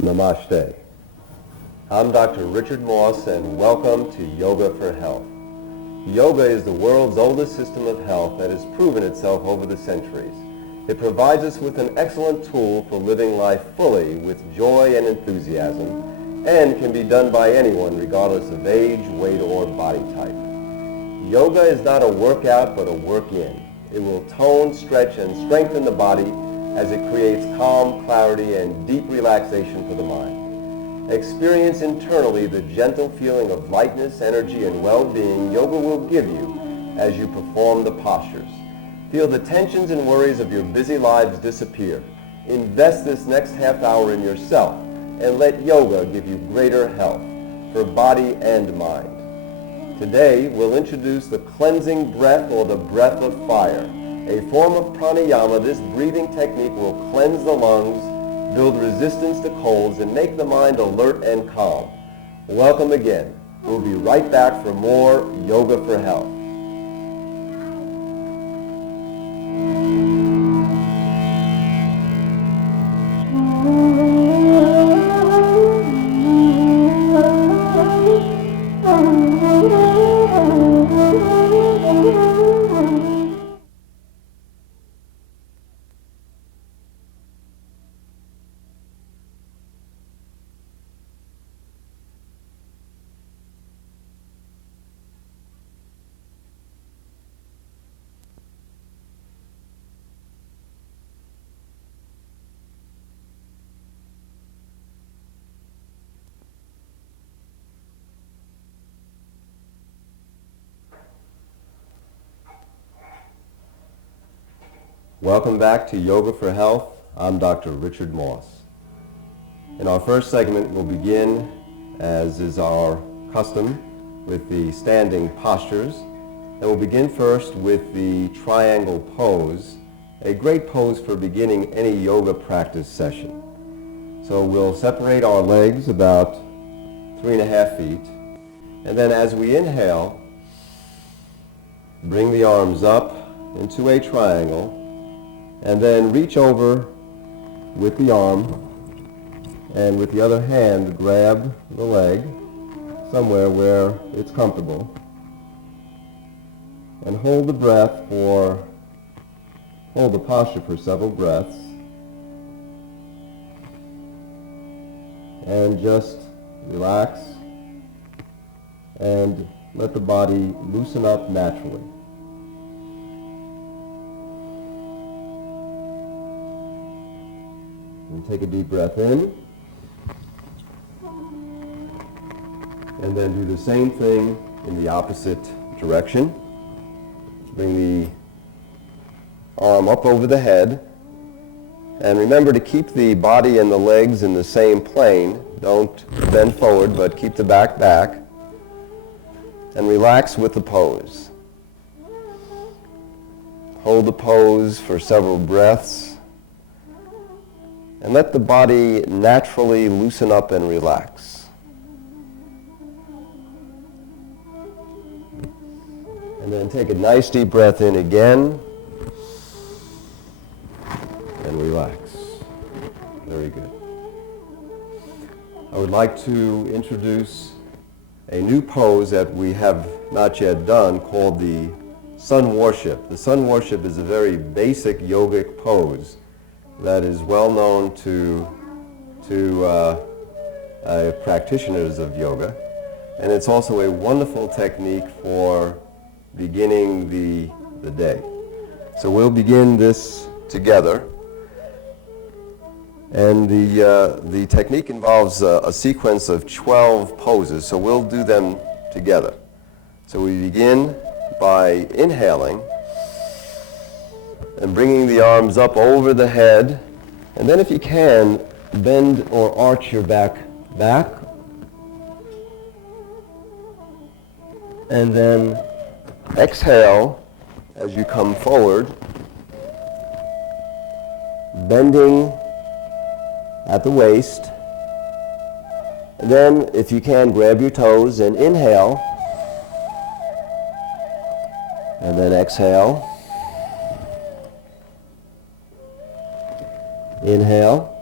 Namaste. I'm Dr. Richard Moss, and welcome to Yoga for Health. Yoga is the world's oldest system of health that has proven itself over the centuries. It provides us with an excellent tool for living life fully with joy and enthusiasm, and can be done by anyone regardless of age, weight, or body type. Yoga is not a workout but a work-in. It will tone, stretch, and strengthen the body as it creates calm, clarity, and deep relaxation for the mind. Experience internally the gentle feeling of lightness, energy, and well-being yoga will give you as you perform the postures. Feel the tensions and worries of your busy lives disappear. Invest this next half hour in yourself and let yoga give you greater health for body and mind. Today, we'll introduce the cleansing breath, or the breath of fire. A form of pranayama, this breathing technique will cleanse the lungs, build resistance to colds, and make the mind alert and calm. Welcome again. We'll be right back for more Yoga for Health. Welcome back to Yoga for Health. I'm Dr. Richard Moss. In our first segment, we'll begin, as is our custom, with the standing postures. And we'll begin first with the triangle pose, a great pose for beginning any yoga practice session. So we'll separate our legs about 3.5 feet. And then as we inhale, bring the arms up into a triangle, and then reach over with the arm, and with the other hand grab the leg somewhere where it's comfortable, and hold the posture for several breaths, and just relax and let the body loosen up naturally. And take a deep breath in, and then do the same thing in the opposite direction. Bring the arm up over the head, and remember to keep the body and the legs in the same plane. Don't bend forward, but keep the back, and relax with the pose. Hold the pose for several breaths, and let the body naturally loosen up and relax. And then take a nice deep breath in again, and relax. Very good. I would like to introduce a new pose that we have not yet done, called the sun worship. The sun worship is a very basic yogic pose that is well known to practitioners of yoga, and it's also a wonderful technique for beginning the day. So we'll begin this together, and the technique involves a sequence of 12 poses, so we'll do them together. So we begin by inhaling and bringing the arms up over the head, and then if you can, bend or arch your back, and then exhale as you come forward, bending at the waist, and then if you can, grab your toes and inhale, and then exhale. Inhale.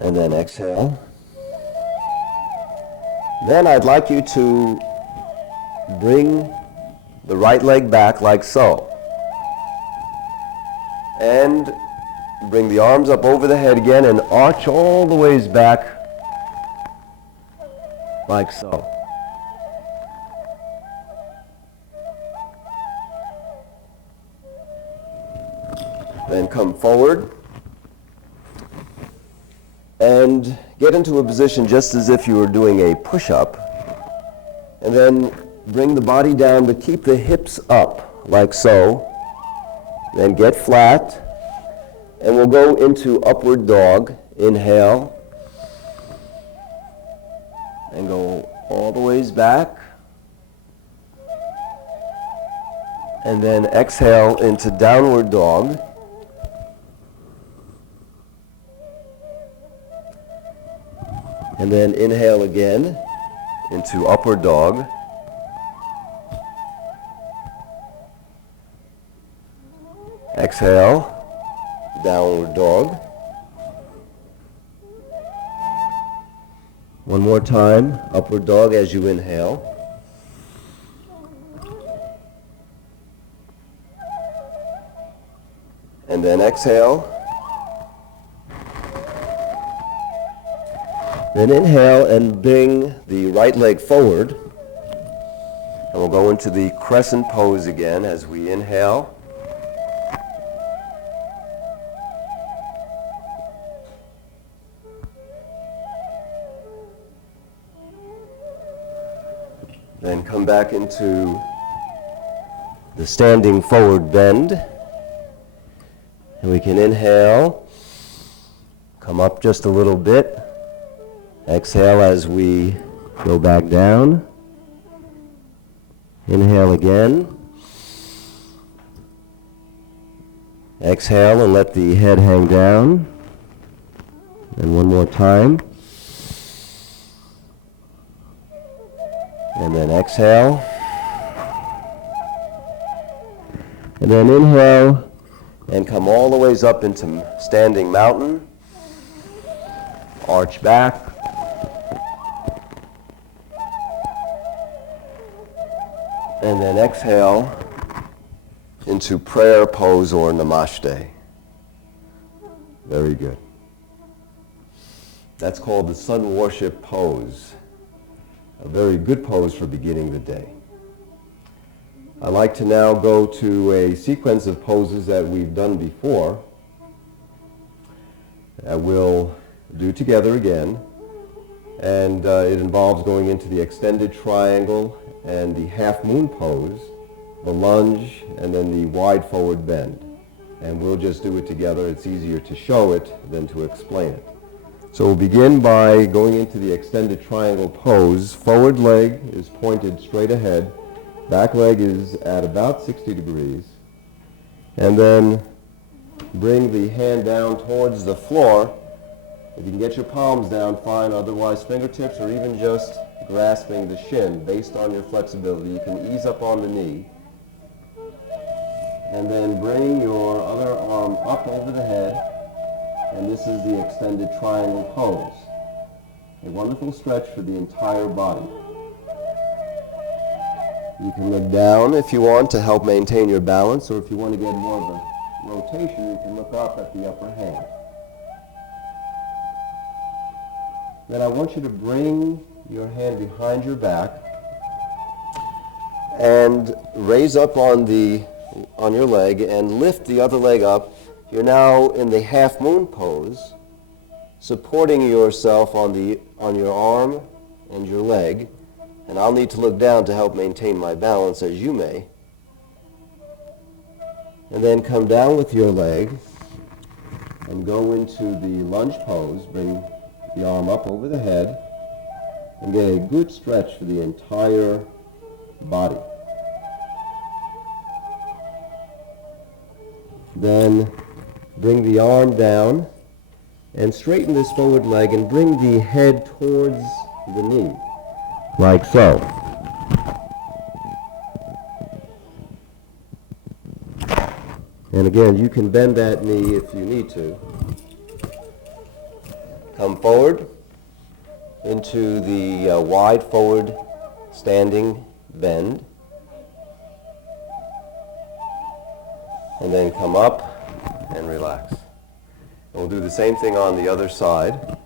And then exhale. Then I'd like you to bring the right leg back like so. And bring the arms up over the head again and arch all the ways back like so. Then come forward and get into a position just as if you were doing a push-up. And then bring the body down, but keep the hips up like so. Then get flat. And we'll go into upward dog. Inhale. And go all the ways back. And then exhale into downward dog. And then inhale again into upward dog. Exhale, downward dog. One more time, upward dog as you inhale. And then exhale. Then inhale and bring the right leg forward. And we'll go into the crescent pose again as we inhale. Then come back into the standing forward bend. And we can inhale, come up just a little bit. Exhale as we go back down. Inhale again. Exhale and let the head hang down. And one more time. And then exhale. And then inhale and come all the ways up into standing mountain. Arch back. And then exhale into prayer pose or namaste. Very good. That's called the sun worship pose. A very good pose for beginning the day. I'd like to now go to a sequence of poses that we've done before that we'll do together again. And it involves going into the extended triangle and the half moon pose, the lunge, and then the wide forward bend. And we'll just do it together. It's easier to show it than to explain it. So we'll begin by going into the extended triangle pose. Forward leg is pointed straight ahead. Back leg is at about 60 degrees. And then bring the hand down towards the floor. If you can get your palms down, fine. Otherwise, fingertips or even just grasping the shin based on your flexibility. You can ease up on the knee. And then bring your other arm up over the head. And this is the extended triangle pose. A wonderful stretch for the entire body. You can look down if you want to help maintain your balance, or if you want to get more of a rotation, you can look up at the upper hand. Then I want you to bring your hand behind your back and raise up on your leg and lift the other leg up. You're now in the half moon pose, supporting yourself on your arm and your leg. And I'll need to look down to help maintain my balance, as you may. And then come down with your leg and go into the lunge pose. Bring the arm up over the head and get a good stretch for the entire body. Then bring the arm down and straighten this forward leg and bring the head towards the knee, like so. And again, you can bend that knee if you need to. come forward into the wide forward standing bend. And then come up and relax. And we'll do the same thing on the other side.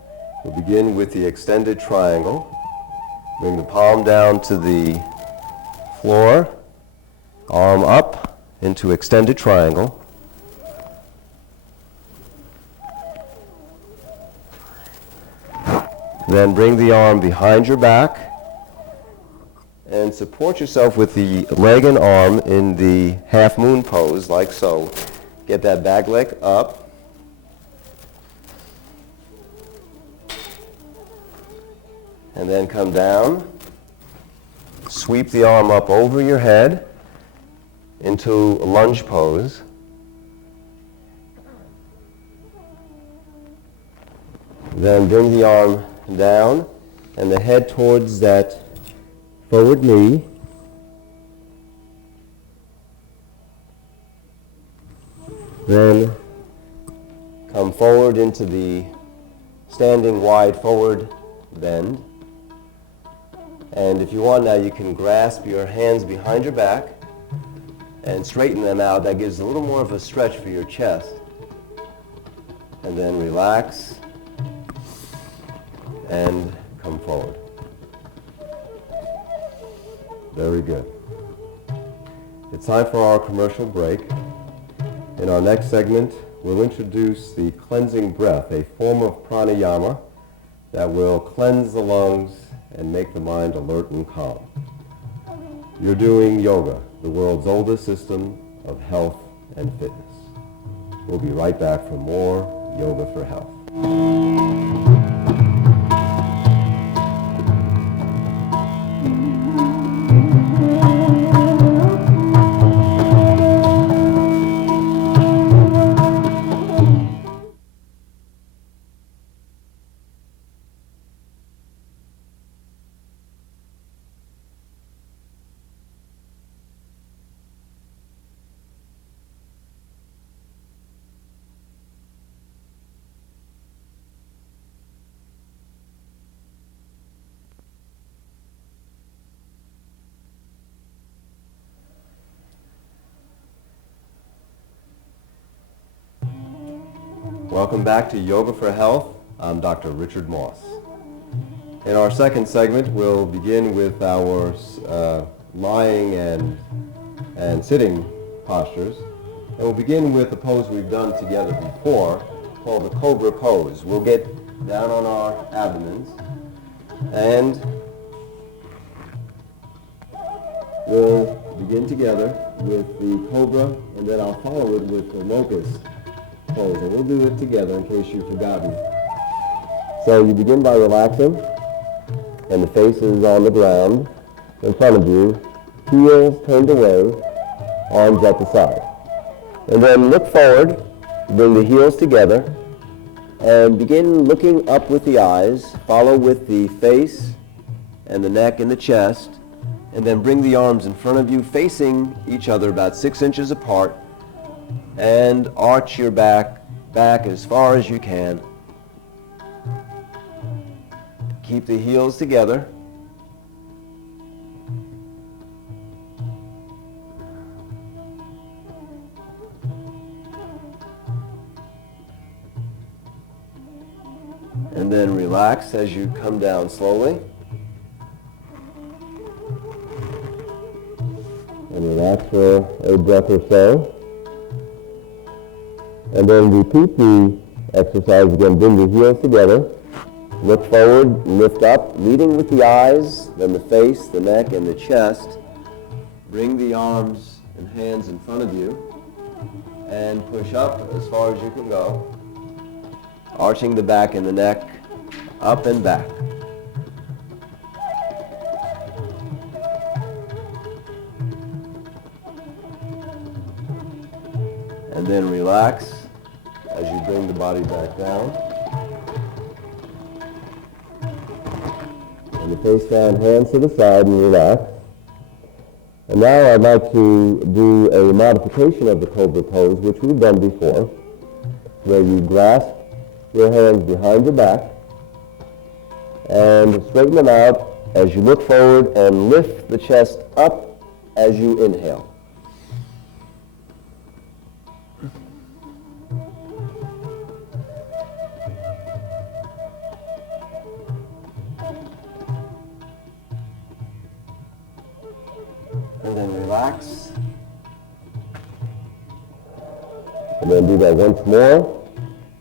We'll begin with the extended triangle. Bring the palm down to the floor, arm up into extended triangle. Then bring the arm behind your back and support yourself with the leg and arm in the half moon pose, like so. Get that back leg up. And then come down. Sweep the arm up over your head into a lunge pose. Then bring the arm down and the head towards that forward knee. Then come forward into the standing wide forward bend. And if you want now, you can grasp your hands behind your back and straighten them out. That gives a little more of a stretch for your chest. And then relax and come forward. Very good. It's time for our commercial break. In our next segment, we'll introduce the cleansing breath, a form of pranayama that will cleanse the lungs and make the mind alert and calm. You're doing yoga, the world's oldest system of health and fitness. We'll be right back for more Yoga for Health. Welcome back to Yoga for Health. I'm Dr. Richard Moss. In our second segment, we'll begin with our lying and sitting postures. And we'll begin with the pose we've done together before, called the Cobra pose. We'll get down on our abdomens and we'll begin together with the Cobra, and then I'll follow it with the Locust pose, and we'll do it together in case you've forgotten. So you begin by relaxing, and the face is on the ground in front of you, heels turned away, arms at the side. And then look forward, bring the heels together, and begin looking up with the eyes, follow with the face and the neck and the chest, and then bring the arms in front of you facing each other about 6 inches apart, and arch your back as far as you can. Keep the heels together. And then relax as you come down slowly. And relax for a breath or so. And then repeat the exercise again. Bring the heels together. Look forward, lift up, leading with the eyes, then the face, the neck, and the chest. Bring the arms and hands in front of you and push up as far as you can go, arching the back and the neck, up and back. And then relax as you bring the body back down. And the face down, hands to the side, and relax. And now I'd like to do a modification of the Cobra pose, which we've done before, where you grasp your hands behind your back, and straighten them out as you look forward and lift the chest up as you inhale. And then relax. And then do that once more.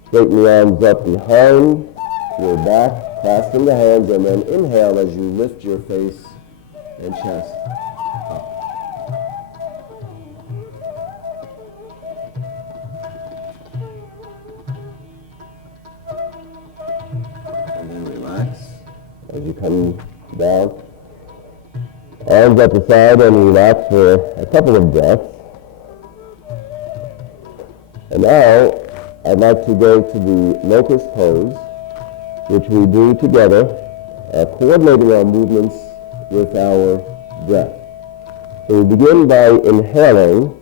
Straighten the arms up behind your back, clasping the hands, and then inhale as you lift your face and chest up. And then relax as you come down. Arms at the side and relax for a couple of breaths. And now I'd like to go to the locust pose, which we do together, coordinating our movements with our breath. So we begin by inhaling,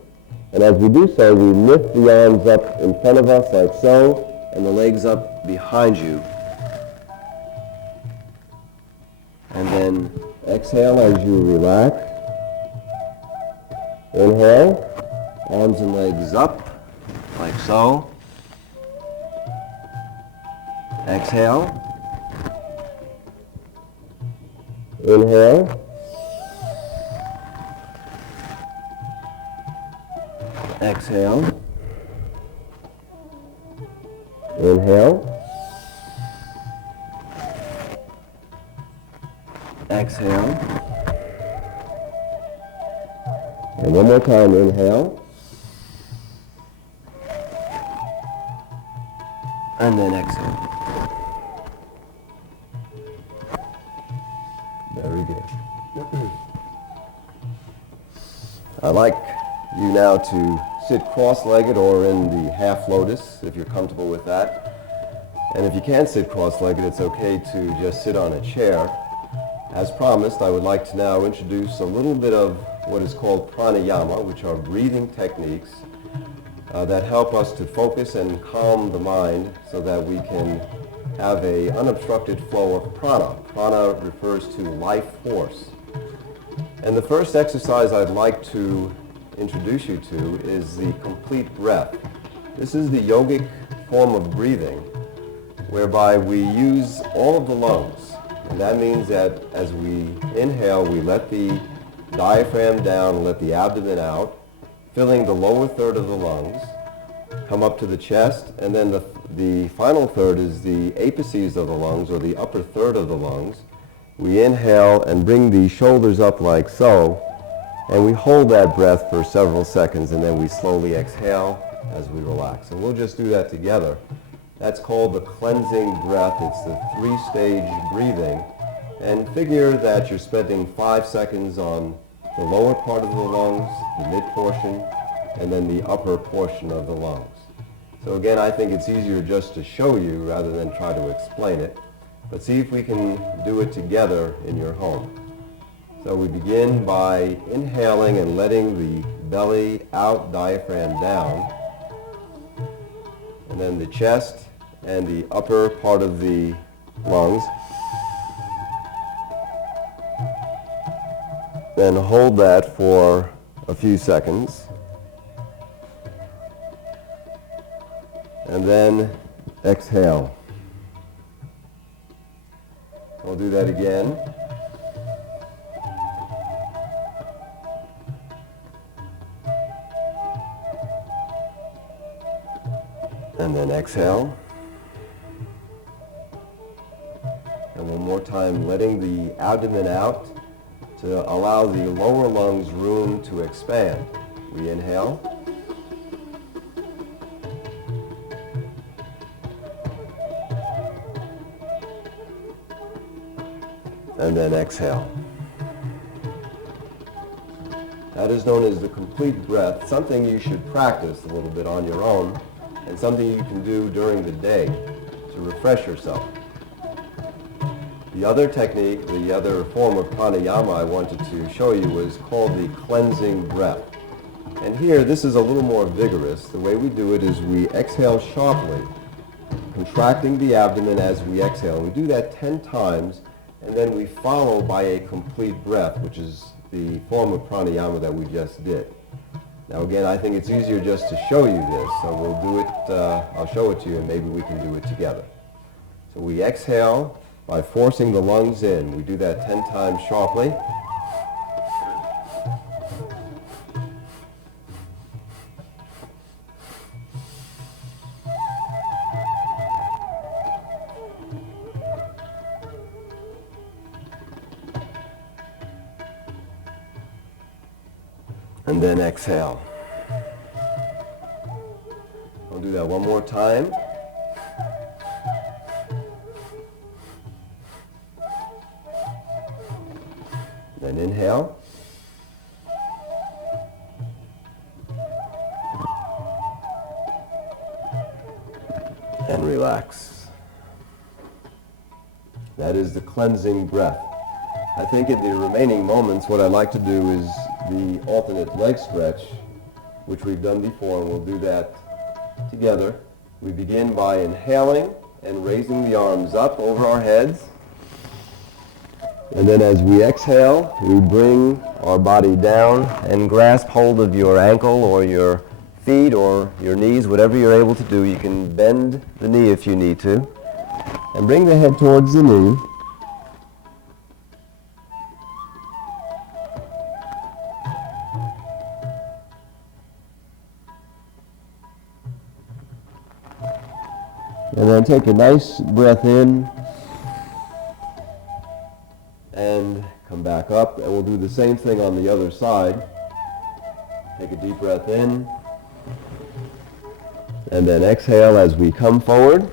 and as we do so, we lift the arms up in front of us like so, and the legs up behind you. And then exhale as you relax. Inhale, arms and legs up, like so. Exhale. Inhale. Exhale. Inhale. Exhale. And one more time, inhale. And then exhale. Very good. I'd like you now to sit cross-legged or in the half lotus if you're comfortable with that. And if you can't sit cross-legged, it's okay to just sit on a chair. As promised, I would like to now introduce a little bit of what is called pranayama, which are breathing techniques that help us to focus and calm the mind so that we can have an unobstructed flow of prana. Prana refers to life force. And the first exercise I'd like to introduce you to is the complete breath. This is the yogic form of breathing whereby we use all of the lungs. And that means that as we inhale, we let the diaphragm down, let the abdomen out, filling the lower third of the lungs, come up to the chest, and then the final third is the apices of the lungs, or the upper third of the lungs. We inhale and bring the shoulders up like so, and we hold that breath for several seconds, and then we slowly exhale as we relax. And we'll just do that together. That's called the cleansing breath. It's the 3-stage breathing. And figure that you're spending 5 seconds on the lower part of the lungs, the mid portion, and then the upper portion of the lungs. So again, I think it's easier just to show you rather than try to explain it. But see if we can do it together in your home. So we begin by inhaling and letting the belly out, diaphragm down, and then the chest and the upper part of the lungs. Then hold that for a few seconds. And then exhale. We'll do that again. And then exhale. And one more time, letting the abdomen out to allow the lower lungs room to expand. We inhale. And then exhale. That is known as the complete breath, something you should practice a little bit on your own, and something you can do during the day to refresh yourself. The other technique, the other form of pranayama I wanted to show you is called the cleansing breath. And here, this is a little more vigorous. The way we do it is we exhale sharply, contracting the abdomen as we exhale. We do that 10 times, and then we follow by a complete breath, which is the form of pranayama that we just did. Now again, I think it's easier just to show you this, so we'll do it, I'll show it to you, and maybe we can do it together. So we exhale by forcing the lungs in. We do that 10 times sharply. And then exhale. I'll do that one more time. Then inhale. And relax. That is the cleansing breath. I think in the remaining moments what I'd like to do is the alternate leg stretch, which we've done before, and we'll do that together. We begin by inhaling and raising the arms up over our heads. And then as we exhale, we bring our body down and grasp hold of your ankle or your feet or your knees, whatever you're able to do. You can bend the knee if you need to. And bring the head towards the knee. And then take a nice breath in and come back up, and we'll do the same thing on the other side. Take a deep breath in and then exhale as we come forward.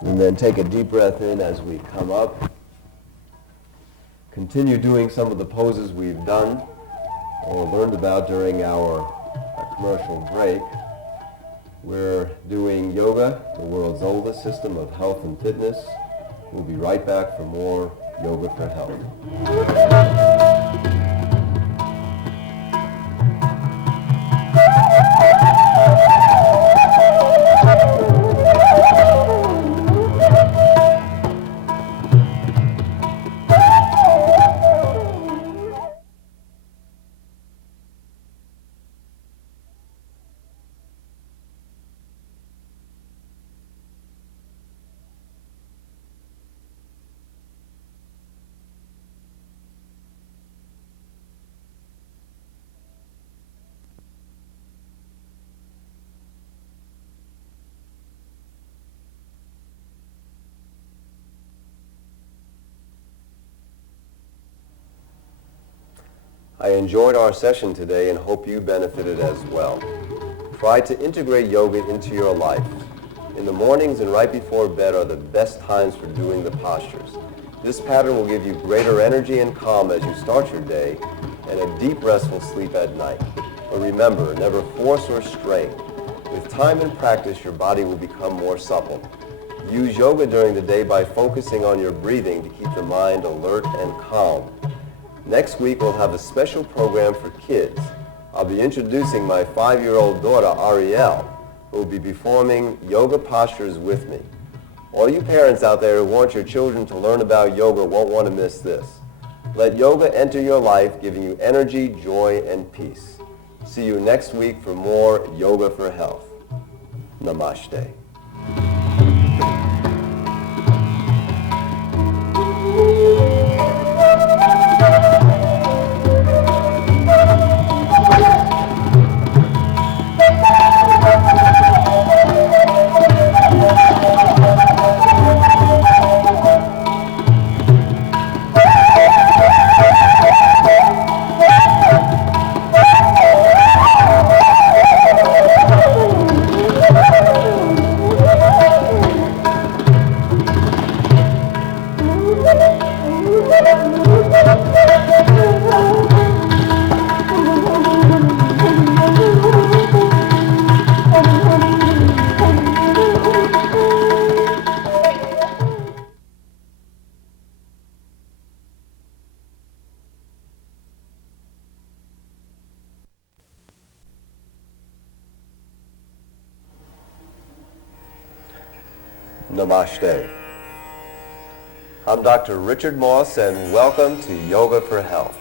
And then take a deep breath in as we come up. Continue doing some of the poses we've done or learned about during our commercial break. We're doing yoga, the world's oldest system of health and fitness. We'll be right back for more Yoga for Health. I enjoyed our session today and hope you benefited as well. Try to integrate yoga into your life. In the mornings and right before bed are the best times for doing the postures. This pattern will give you greater energy and calm as you start your day and a deep restful sleep at night. But remember, never force or strain. With time and practice, your body will become more supple. Use yoga during the day by focusing on your breathing to keep the mind alert and calm. Next week, we'll have a special program for kids. I'll be introducing my 5-year-old daughter, Arielle, who will be performing yoga postures with me. All you parents out there who want your children to learn about yoga won't want to miss this. Let yoga enter your life, giving you energy, joy, and peace. See you next week for more Yoga for Health. Namaste. Namaste. I'm Dr. Richard Moss, and welcome to Yoga for Health.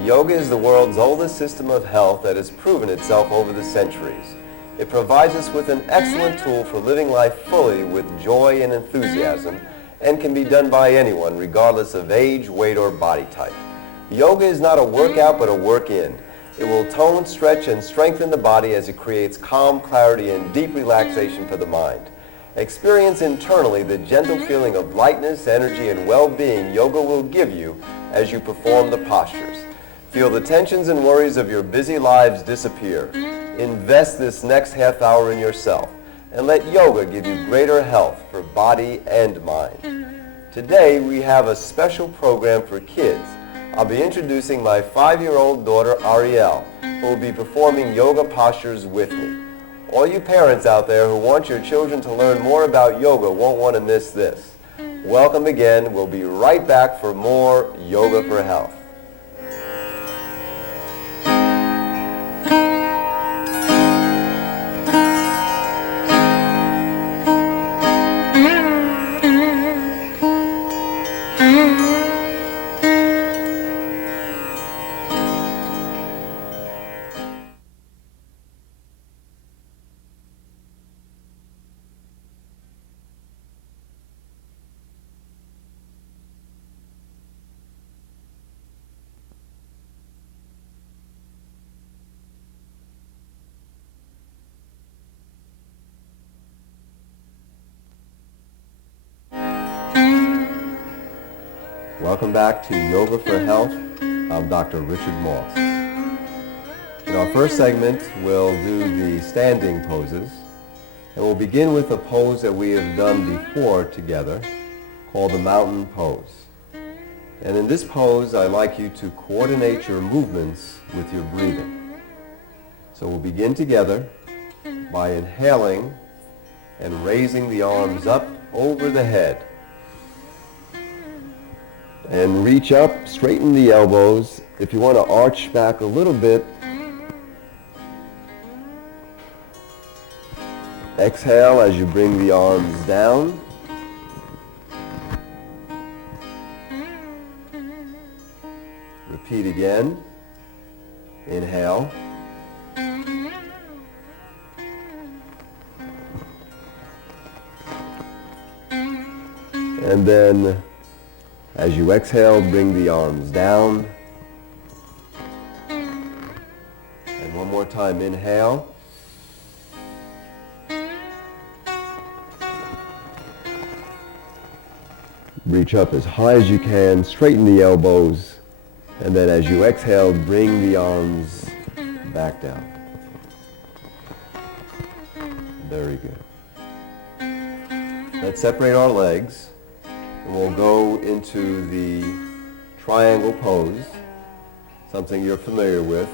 Yoga is the world's oldest system of health that has proven itself over the centuries. It provides us with an excellent tool for living life fully with joy and enthusiasm, and can be done by anyone regardless of age, weight, or body type. Yoga is not a workout but a work-in. It will tone, stretch, and strengthen the body as it creates calm, clarity, and deep relaxation for the mind. Experience internally the gentle feeling of lightness, energy, and well-being yoga will give you as you perform the postures. Feel the tensions and worries of your busy lives disappear. Invest this next half hour in yourself and let yoga give you greater health for body and mind. Today we have a special program for kids. I'll be introducing my 5-year-old daughter Arielle, who will be performing yoga postures with me. All you parents out there who want your children to learn more about yoga won't want to miss this. Welcome again. We'll be right back for more Yoga for Health. Welcome back to Yoga for Health. I'm Dr. Richard Moss. In our first segment, we'll do the standing poses, and we'll begin with a pose that we have done before together, called the mountain pose. And in this pose, I'd like you to coordinate your movements with your breathing. So we'll begin together by inhaling and raising the arms up over the head. And reach up, straighten the elbows. If you want to arch back a little bit, exhale as you bring the arms down. Repeat again. Inhale. And then as you exhale, bring the arms down. And one more time, inhale. Reach up as high as you can, straighten the elbows, and then as you exhale, bring the arms back down. Very good. Let's separate our legs. We'll go into the triangle pose, something you're familiar with.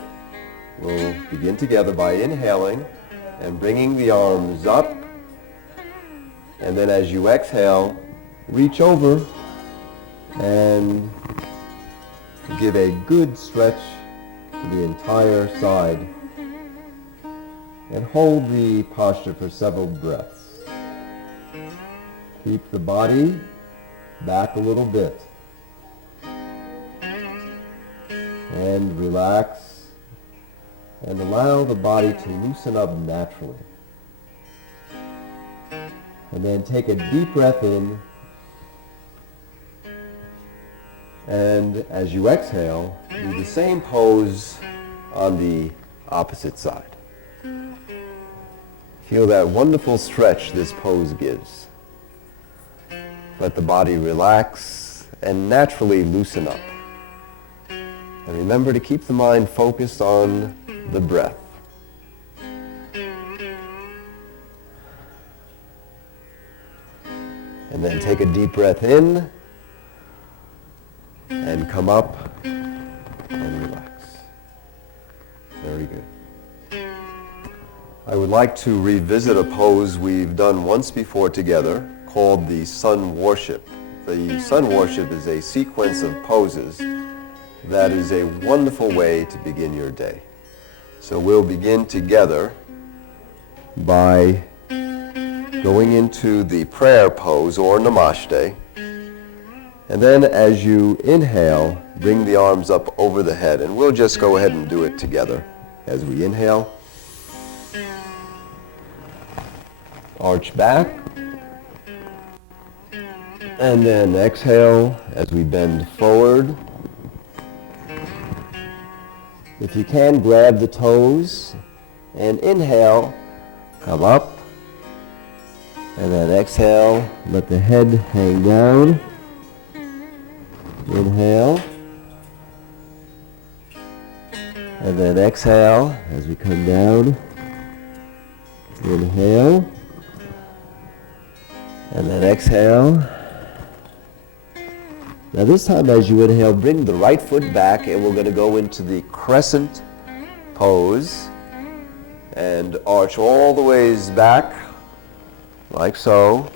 We'll begin together by inhaling and bringing the arms up. And then as you exhale, reach over and give a good stretch to the entire side. And hold the posture for several breaths. Keep the body back a little bit and relax and allow the body to loosen up naturally. And then take a deep breath in, and as you exhale, do the same pose on the opposite side. Feel that wonderful stretch this pose gives. Let the body relax and naturally loosen up. And remember to keep the mind focused on the breath. And then take a deep breath in and come up and relax. Very good. I would like to revisit a pose we've done once before together, called the sun worship. The sun worship is a sequence of poses that is a wonderful way to begin your day. So we'll begin together by going into the prayer pose or Namaste. And then as you inhale, bring the arms up over the head. And we'll just go ahead and do it together. As we inhale, arch back. And then exhale as we bend forward. If you can, grab the toes and inhale, come up. And then exhale, let the head hang down. Inhale. And then exhale as we come down. Inhale. And then exhale. Now this time as you inhale, bring the right foot back and we're going to go into the crescent pose and arch all the ways back like so.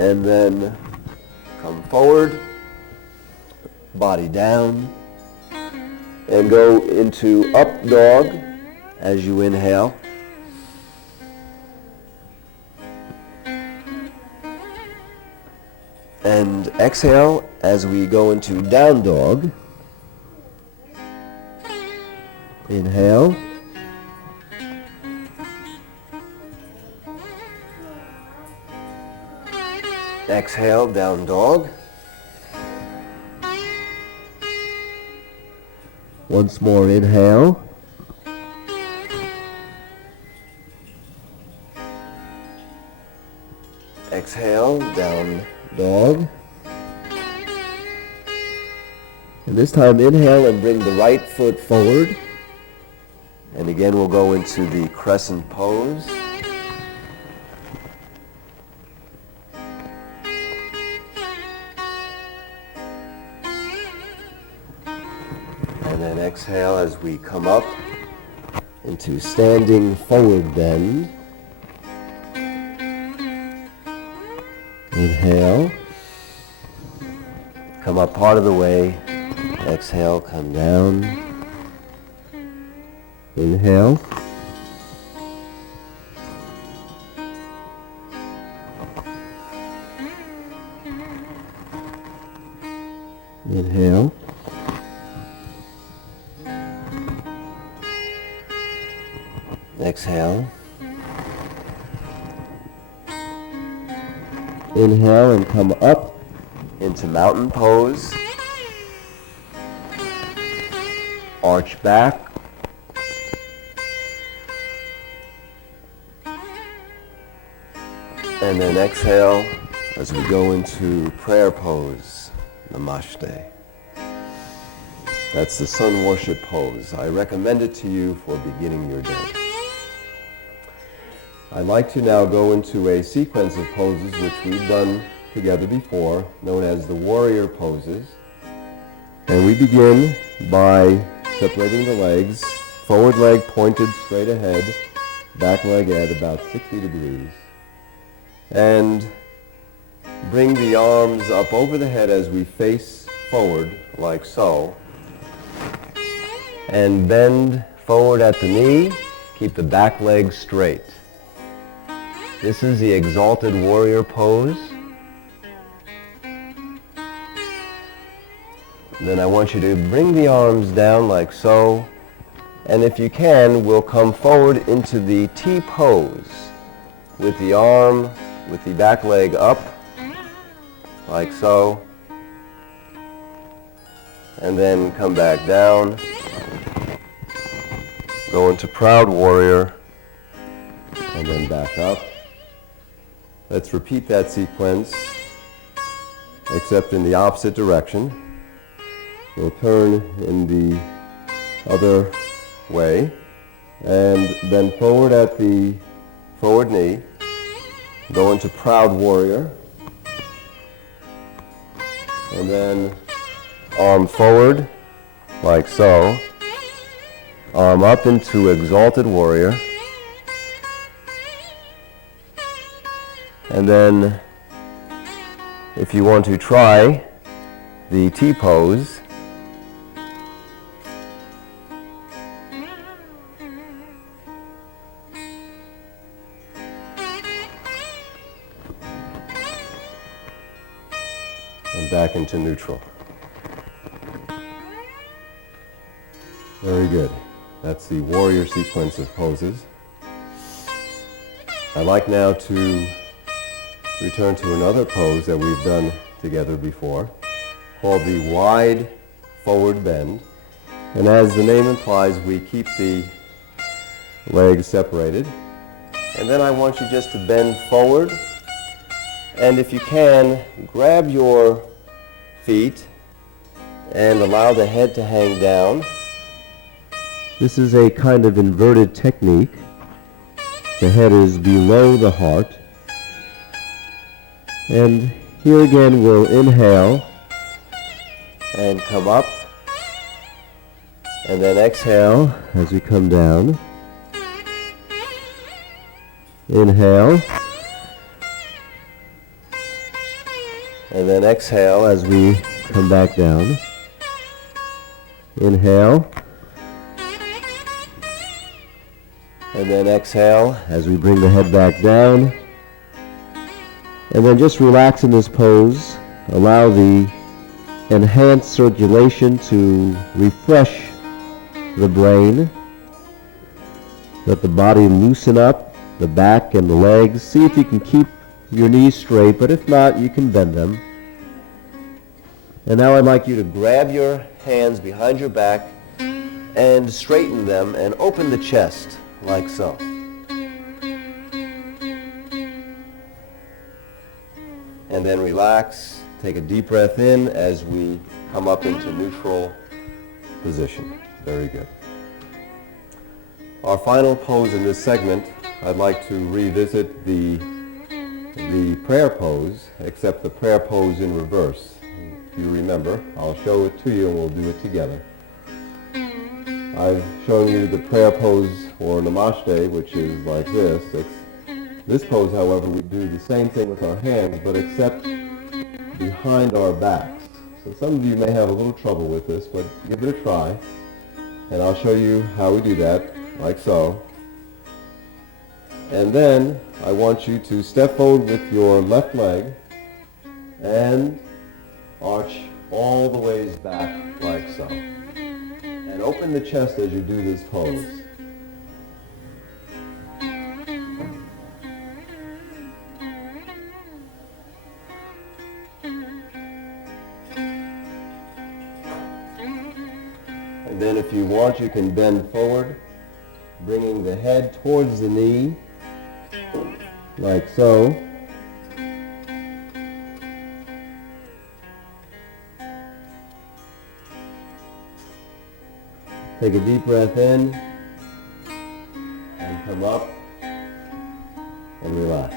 And then come forward, body down, and go into up dog as you inhale. And exhale as we go into down dog. Inhale. Exhale, down dog. Once more, inhale. Exhale, down dog. And this time, inhale and bring the right foot forward. And again, we'll go into the crescent pose. And then exhale as we come up into standing forward bend. Inhale. Come up part of the way. Exhale, come down. Inhale. Inhale. Exhale. Inhale and come up into mountain pose. Arch back. And then exhale as we go into prayer pose, Namaste. That's the sun worship pose. I recommend it to you for beginning your day. I'd like to now go into a sequence of poses which we've done together before, known as the warrior poses. And we begin by separating the legs, forward leg pointed straight ahead, back leg at about 60 degrees. And bring the arms up over the head as we face forward, like so. And bend forward at the knee, keep the back leg straight. This is the exalted warrior pose. Then I want you to bring the arms down like so. And if you can, we'll come forward into the T pose with the arm, with the back leg up, like so. And then come back down. Go into proud warrior. And then back up. Let's repeat that sequence, except in the opposite direction. We'll turn in the other way, and then forward at the forward knee, go into proud warrior, and then arm forward, like so, arm up into exalted warrior, and then if you want to try the T pose, back into neutral. Very good. That's the warrior sequence of poses. I'd like now to return to another pose that we've done together before, called the wide forward bend. And as the name implies, we keep the legs separated. And then I want you just to bend forward. And if you can, grab your feet and allow the head to hang down. This is a kind of inverted technique. The head is below the heart. And here again we'll inhale and come up. And then exhale as we come down. Inhale. And then exhale as we come back down. Inhale. And then exhale as we bring the head back down. And then just relax in this pose. Allow the enhanced circulation to refresh the brain. Let the body loosen up, the back and the legs. See if you can keep your knees straight, but if not, you can bend them. And now I'd like you to grab your hands behind your back and straighten them and open the chest like so. And then relax. Take a deep breath in as we come up into neutral position. Very good. Our final pose in this segment, I'd like to revisit the prayer pose, except the prayer pose in reverse. If you remember, I'll show it to you and we'll do it together. I've shown you the prayer pose or Namaste, which is like this. This pose, however, we do the same thing with our hands, but except behind our backs. So some of you may have a little trouble with this, but give it a try. And I'll show you how we do that, like so. And then I want you to step forward with your left leg and arch all the ways back, like so. And open the chest as you do this pose. And then if you want, you can bend forward, bringing the head towards the knee, like so. Take a deep breath in, and come up, and relax.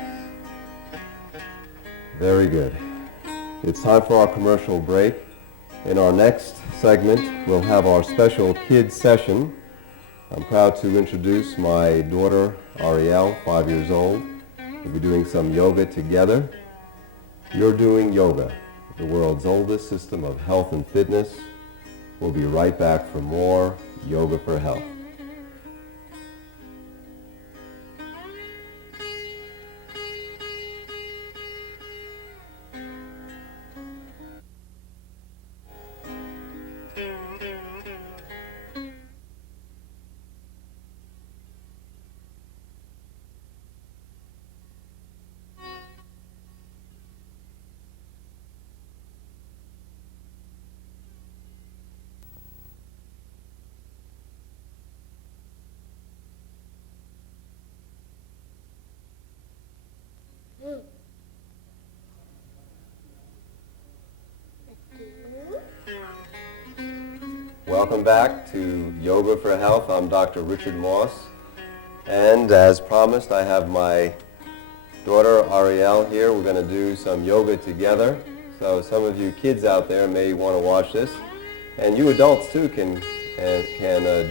Very good. It's time for our commercial break. In our next segment, we'll have our special kids session. I'm proud to introduce my daughter, Arielle, 5 years old. We'll be doing some yoga together. You're doing yoga, the world's oldest system of health and fitness. We'll be right back for more Yoga for Health. Welcome back to Yoga for Health. I'm Dr. Richard Moss, and as promised, I have my daughter Arielle here. We're going to do some yoga together. So some of you kids out there may want to watch this, and you adults too can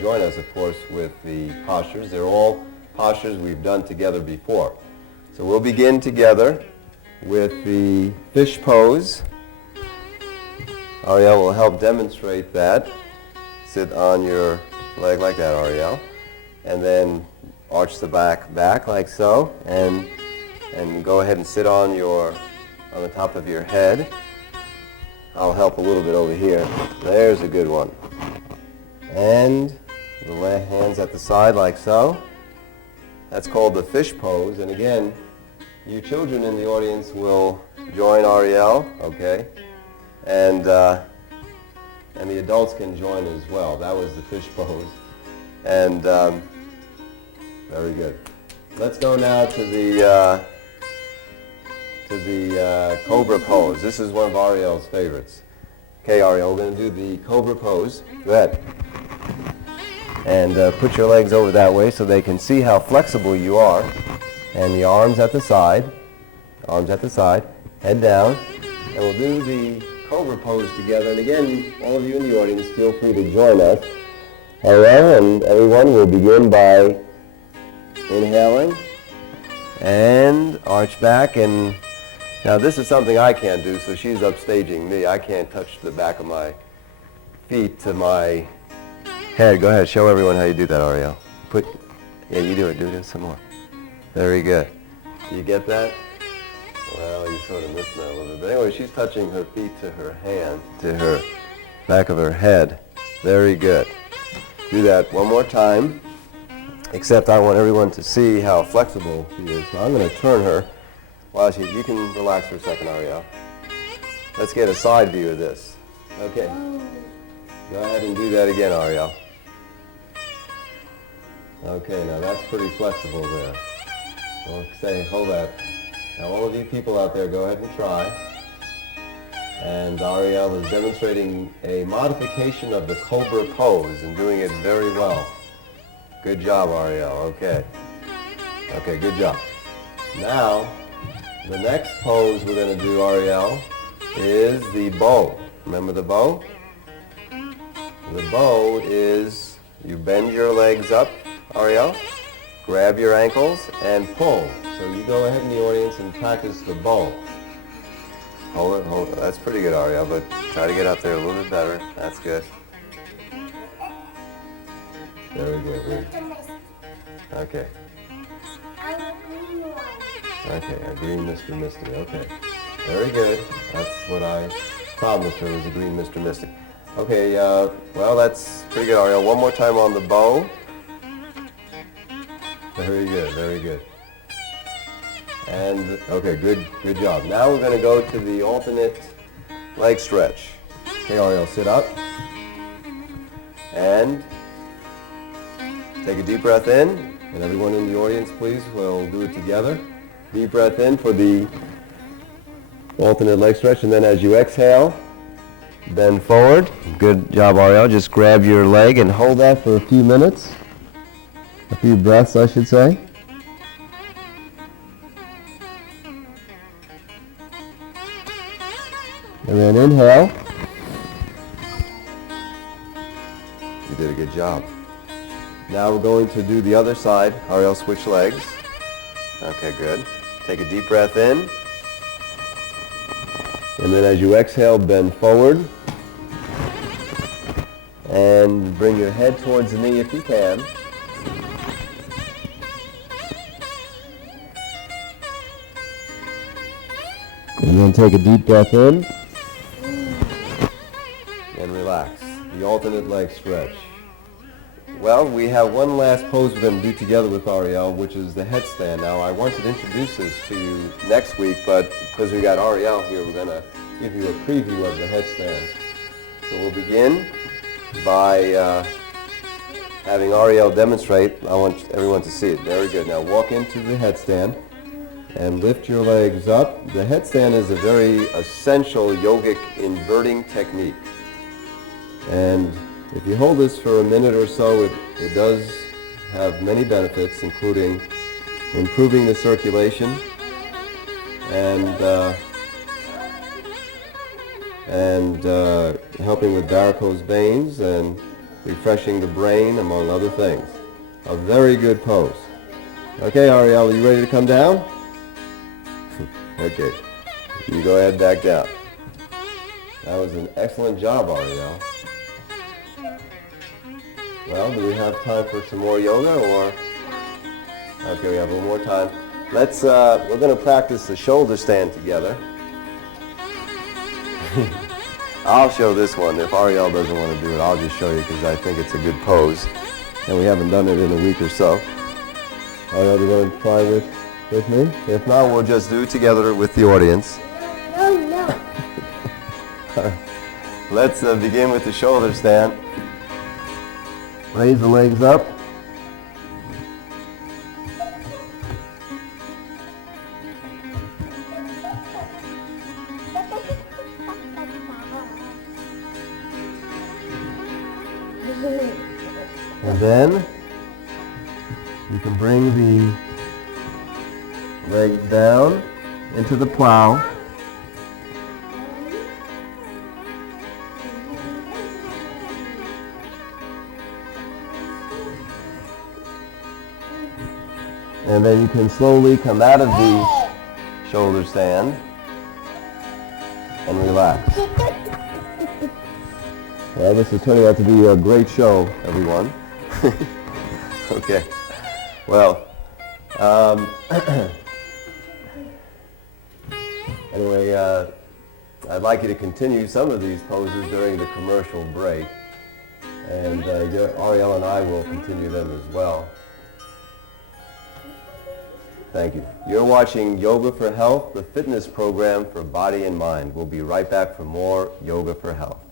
join us, of course, with the postures. They're all postures we've done together before. So we'll begin together with the fish pose. Arielle will help demonstrate that. Sit on your leg like that, Arielle, and then arch the back like so, and go ahead and sit on the top of your head, I'll help a little bit over here. There's a good one. And the hands at the side like so. That's called the fish pose. And again, you children in the audience will join Arielle, okay? And the adults can join as well. That was the fish pose. And very good. Let's go now to the cobra pose. This is one of Arielle's favorites. Okay, Arielle, we're going to do the cobra pose. Go ahead. And put your legs over that way so they can see how flexible you are. And the arms at the side, head down. And we'll do the cobra pose together. And again, all of you in the audience, feel free to join us. Arielle and everyone will begin by inhaling and arch back. And now this is something I can't do, so she's upstaging me. I can't touch the back of my feet to my head. Go ahead, show everyone how you do that, Arielle. Yeah, you do it some more. Very good. You get that? Well, you sort of missed that a little bit. But anyway, she's touching her feet to her hand, to her back of her head. Very good. Do that one more time, except I want everyone to see how flexible she is. So I'm going to turn her while you can relax for a second, Arielle. Let's get a side view of this. Okay. Go ahead and do that again, Arielle. Okay, now that's pretty flexible there. Well, hold that. Now all of you people out there, go ahead and try. And Arielle is demonstrating a modification of the cobra pose and doing it very well. Good job, Arielle. Okay. Okay, good job. Now, the next pose we're going to do, Arielle, is the bow. Remember the bow? The bow is you bend your legs up, Arielle, grab your ankles, and pull. So you go ahead in the audience and practice the bow. Hold it. That's pretty good, Arielle, but try to get up there a little bit better. That's good. Very good. Okay. Okay, a green Mr. Mystic. Okay. Very good. That's what I promised her, was a green Mr. Mystic. Okay, well, that's pretty good, Arielle. One more time on the bow. Very good, very good. And, okay, good job. Now we're going to go to the alternate leg stretch. Okay, Arielle, sit up. And take a deep breath in. And everyone in the audience, please, we'll do it together. Deep breath in for the alternate leg stretch. And then as you exhale, bend forward. Good job, Arielle. Just grab your leg and hold that for a few minutes. A few breaths, I should say. And then inhale. You did a good job. Now we're going to do the other side. Arielle, switch legs. Okay, good. Take a deep breath in. And then as you exhale, bend forward. And bring your head towards the knee if you can. And then take a deep breath in. And relax. The alternate leg stretch. Well, we have one last pose we're going to do together with Arielle, which is the headstand. Now, I wanted to introduce this to you next week, but because we got Arielle here, we're going to give you a preview of the headstand. So we'll begin by having Arielle demonstrate. I want everyone to see it. Very good. Now, walk into the headstand and lift your legs up. The headstand is a very essential yogic inverting technique. And if you hold this for a minute or so, it does have many benefits, including improving the circulation and helping with varicose veins and refreshing the brain, among other things. A very good pose. Okay, Arielle, are you ready to come down? Okay, you go ahead back down. That was an excellent job, Arielle. Well, do we have time for some more yoga, or? Okay, we have a little more time. We're going to practice the shoulder stand together. I'll show this one. If Arielle doesn't want to do it, I'll just show you because I think it's a good pose. And we haven't done it in a week or so. Arielle, do you want to try with me? If not, we'll just do it together with the audience. No. Let's begin with the shoulder stand. Raise the legs up. And then you can bring the legs down into the plow. And then you can slowly come out of the shoulder stand and relax. Well, this is turning out to be a great show, everyone. Okay. Well, anyway, I'd like you to continue some of these poses during the commercial break. And Arielle and I will continue them as well. Thank you. You're watching Yoga for Health, the fitness program for body and mind. We'll be right back for more Yoga for Health.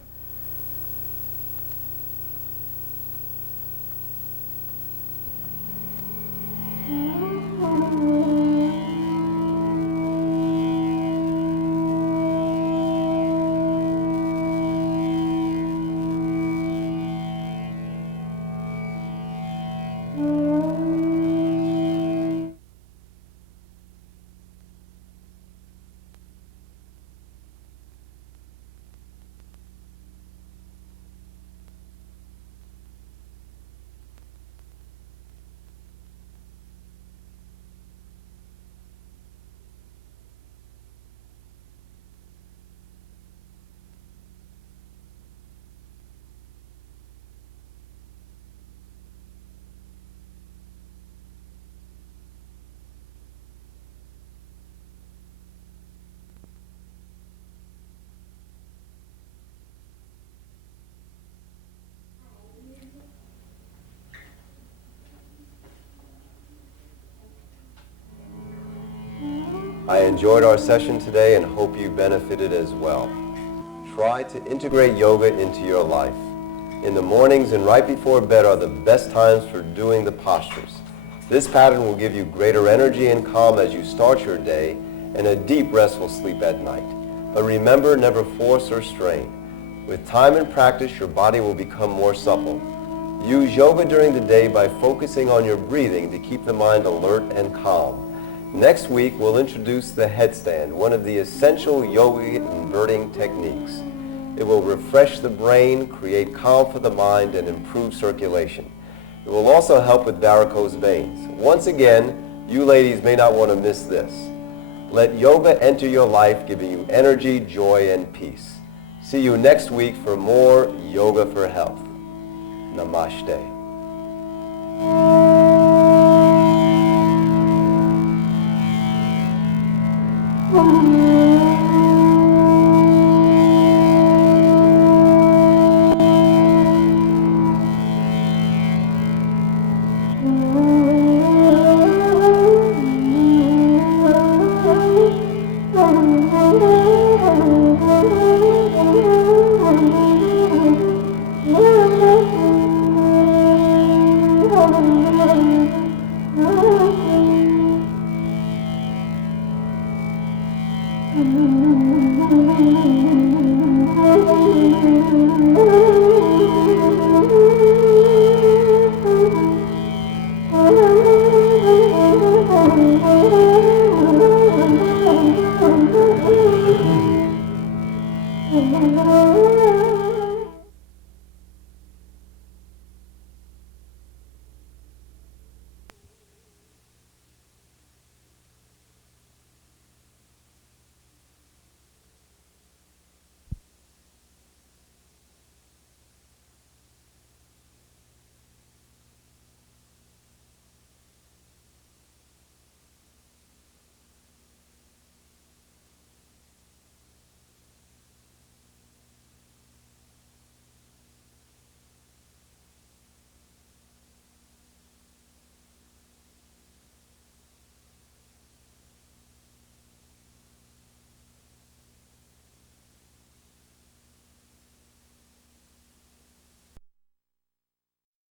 I enjoyed our session today and hope you benefited as well. Try to integrate yoga into your life. In the mornings and right before bed are the best times for doing the postures. This pattern will give you greater energy and calm as you start your day and a deep restful sleep at night. But remember, never force or strain. With time and practice, your body will become more supple. Use yoga during the day by focusing on your breathing to keep the mind alert and calm. Next week, we'll introduce the headstand, one of the essential yogic inverting techniques. It will refresh the brain, create calm for the mind, and improve circulation. It will also help with varicose veins. Once again, you ladies may not want to miss this. Let yoga enter your life, giving you energy, joy, and peace. See you next week for more Yoga for Health. Namaste. Mm-hmm.